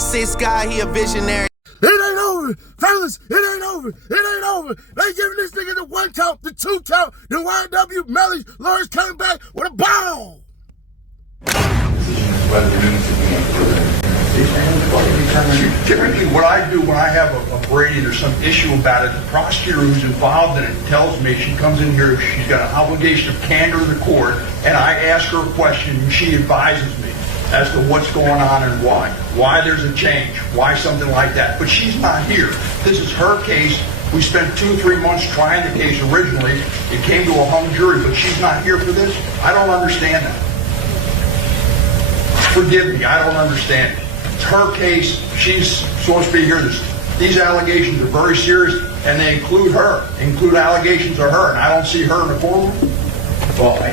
6 guy, he a visionary. It ain't over, fellas. It ain't over. It ain't over. They giving this nigga the 1 count, the 2 count. The YNW Melly lawyers coming back with a ball. Typically, what I do when I have a Brady, there's some issue about it, the prosecutor who's involved in it tells me, she comes in here, she's got an obligation of candor to the court, and I ask her a question, and she advises me as to what's going on and why there's a change, why something like that. But she's not here. This is her case. We spent 2 or 3 months trying the case originally. It came to a hung jury, but she's not here for this. I don't understand that. Forgive me, I don't understand it. It's her case. She's supposed to be here. These allegations are very serious, and they include her, include allegations of her, and I don't see her in the courtroom. Well, I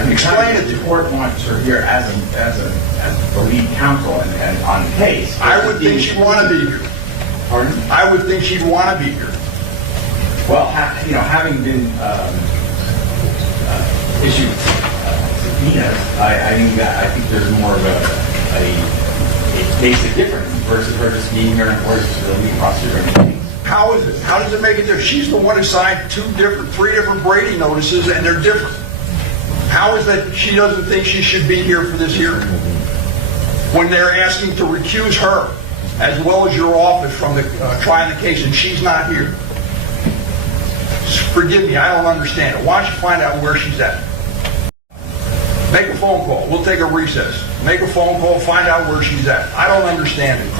can explain it. The court wants her here as the lead counsel and on the case. I would think she'd want to be here. Pardon? I would think she'd want to be here. Well, having been issued subpoenas, I think there's more of a basic difference versus her just being here and orders to the lead prosecutor in the case. How is it? How does it make it different? She's the one who signed 3 different Brady notices, and they're different. How is that she doesn't think she should be here for this hearing when they're asking to recuse her as well as your office from trying the case, and she's not here? Forgive me, I don't understand it. Why don't you find out where she's at? Make a phone call. We'll take a recess. Make a phone call, find out where she's at. I don't understand it.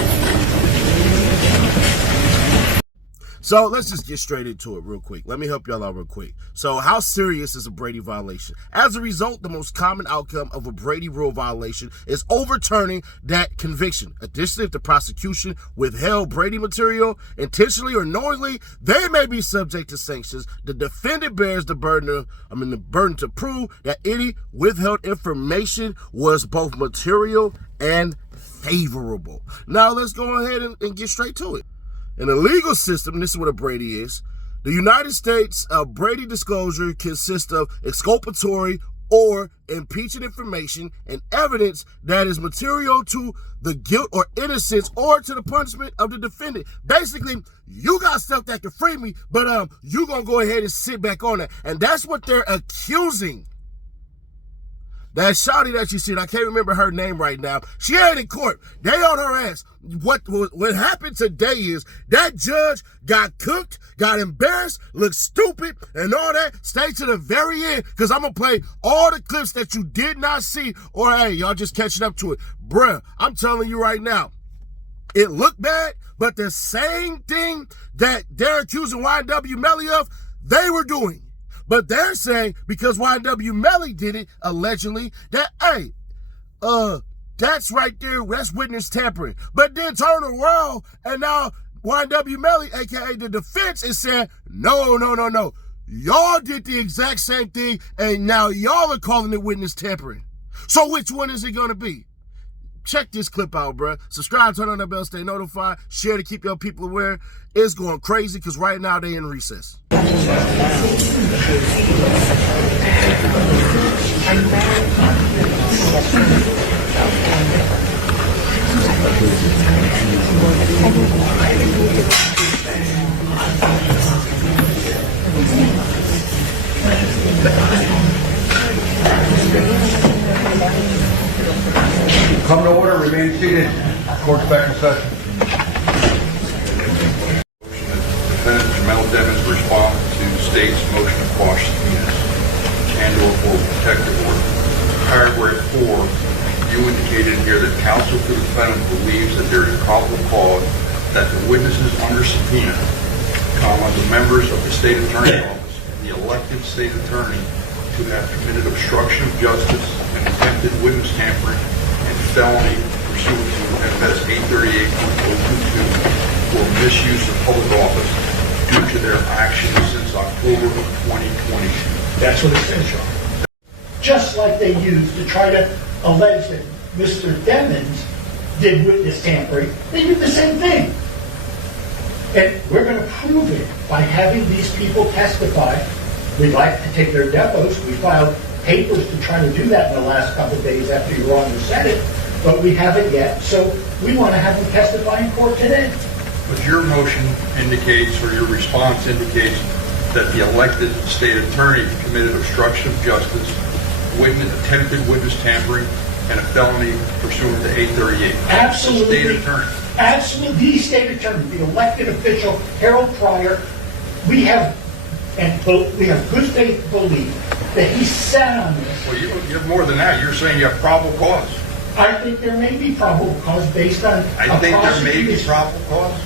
So let's just get straight into it real quick. Let me help y'all out real quick. So how serious is a Brady violation? As a result, the most common outcome of a Brady rule violation is overturning that conviction. Additionally, if the prosecution withheld Brady material intentionally or knowingly, they may be subject to sanctions. The defendant bears the burden to prove that any withheld information was both material and favorable. Now let's go ahead and get straight to it. In the legal system, this is what a Brady is. The United States Brady disclosure consists of exculpatory or impeaching information and evidence that is material to the guilt or innocence or to the punishment of the defendant. Basically, you got stuff that can free me, but you gonna go ahead and sit back on it. And that's what they're accusing that shawty that you see, I can't remember her name right now. She ain't in court. They on her ass. What happened today is that judge got cooked, got embarrassed, looked stupid, and all that. Stay to the very end, because I'm going to play all the clips that you did not see, or hey, y'all just catching up to it. Bruh, I'm telling you right now, it looked bad, but the same thing that they're accusing YNW Melly of, they were doing. But they're saying, because YNW Melly did it, allegedly, that, hey, that's right there, that's witness tampering. But then turn around, and now YNW Melly, a.k.a. the defense, is saying, no. Y'all did the exact same thing, and now y'all are calling it witness tampering. So which one is it going to be? Check this clip out, bruh. Subscribe, turn on that bell, stay notified, share to keep your people aware. It's going crazy because right now they in recess. Come to order, remain seated. Court's back in session. Defendant Jamel Devon's response to the state's motion to quash subpoenas and/or for protective order. Paragraph 4, you indicated here that counsel for the defendant believes that there is probable cause that the witnesses under subpoena, the members of the state attorney's office and the elected state attorney to have committed obstruction of justice and attempted witness tampering and felony pursuant to FS 838.022 for misuse of public office due to their actions since October of 2020. That's what it says, Sean. Just like they used to try to allege that Mr. Demons did witness tampering, they did the same thing. And we're going to prove it by having these people testify. We'd like to take their depots. We filed papers to try to do that in the last couple of days after you were on the Senate. but we haven't yet. So we want to have him testify in court today. But your motion indicates, or your response indicates, that the elected state attorney committed obstruction of justice, attempted witness tampering, and a felony pursuant to 838. Absolutely. State attorney. Absolutely. The state attorney, the elected official, Harold Pryor, we have good faith belief that he sat on this. Well, you have more than that. You're saying you have probable cause. I think there may be probable cause based on I think there may be probable cause.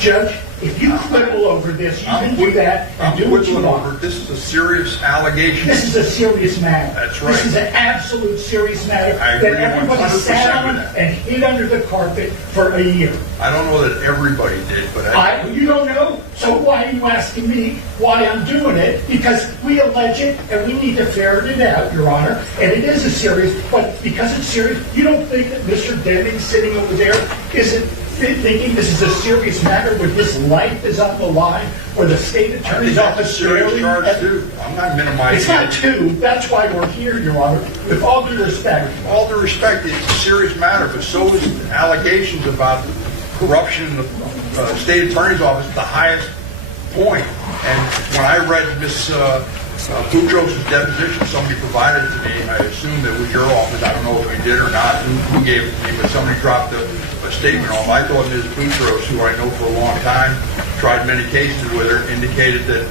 Judge, if you quibble over this, you can do that and do what you want. This is a serious allegation. This is a serious matter. That's right. This is an absolute serious matter I agree that everybody 100% sat on with that. and hid under the carpet for a year. I don't know that everybody did, but You don't know? So why are you asking me why I'm doing it? Because we allege it and we need to ferret it out, Your Honor. And it is a serious, but because it's serious, you don't think that Mr. Deming sitting over there isn't thinking this is a serious matter where his life is on the line, where the state attorney's office serious charge too. I'm not minimizing. It's not two. That's why we're here, Your Honor. With all due respect. All due respect, it's a serious matter, but so is allegations about corruption in the state attorney's office at the highest point. And when I read Ms. Boutros' deposition, somebody provided it to me. I assume it was your office. I don't know if we did or not. Who gave it to me? But somebody dropped a statement off. I thought Ms. Boutros, who I know for a long time, tried many cases with her, indicated that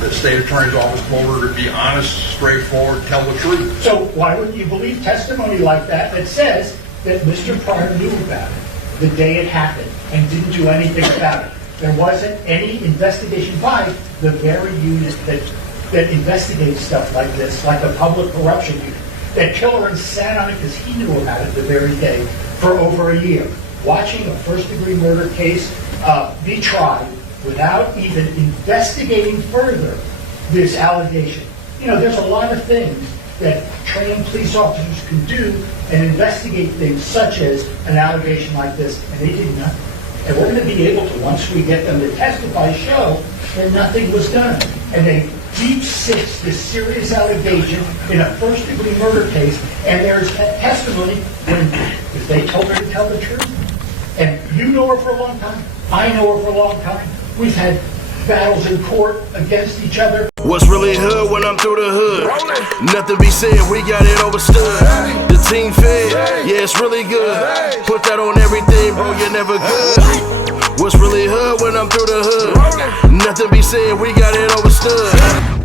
the state attorney's office told her to be honest, straightforward, tell the truth. So why wouldn't you believe testimony like that that says that Mr. Pryor knew about it the day it happened and didn't do anything about it? There wasn't any investigation by the very unit that investigates stuff like this, like the public corruption unit. That Killoran sat on it because he knew about it the very day for over a year. Watching a first-degree murder case be tried without even investigating further this allegation. You know, there's a lot of things that trained police officers can do and investigate things such as an allegation like this, and they did nothing. And we're going to be able to, once we get them to testify, show that nothing was done. And they deep six this serious allegation in a first-degree murder case, and there's testimony when if they told her to tell the truth. And you know her for a long time. I know her for a long time. We've had battles in court against each other. What's really hood when I'm through the hood? Nothing be said, we got it overstood. The team fed, yeah, it's really good. Put that on everything, bro, you're never good. What's really hood when I'm through the hood? Nothing be said, we got it overstood.